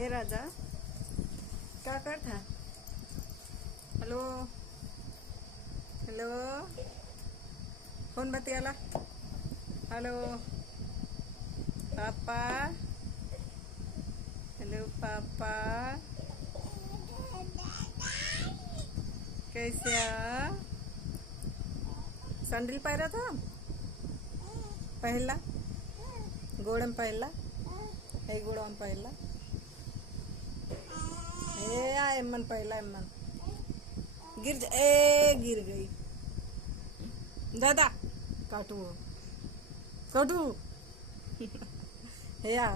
हे राजा क्या करता? हेलो हेलो फोन बतियाला. हेलो पापा. हेलो पापा. कैसे आ? सैंडल पायरा था पहिला गोड़म पहिला हे गोड़म पहिला हे एमन पहिला एमन गिर गई दादा काटू काटू हे या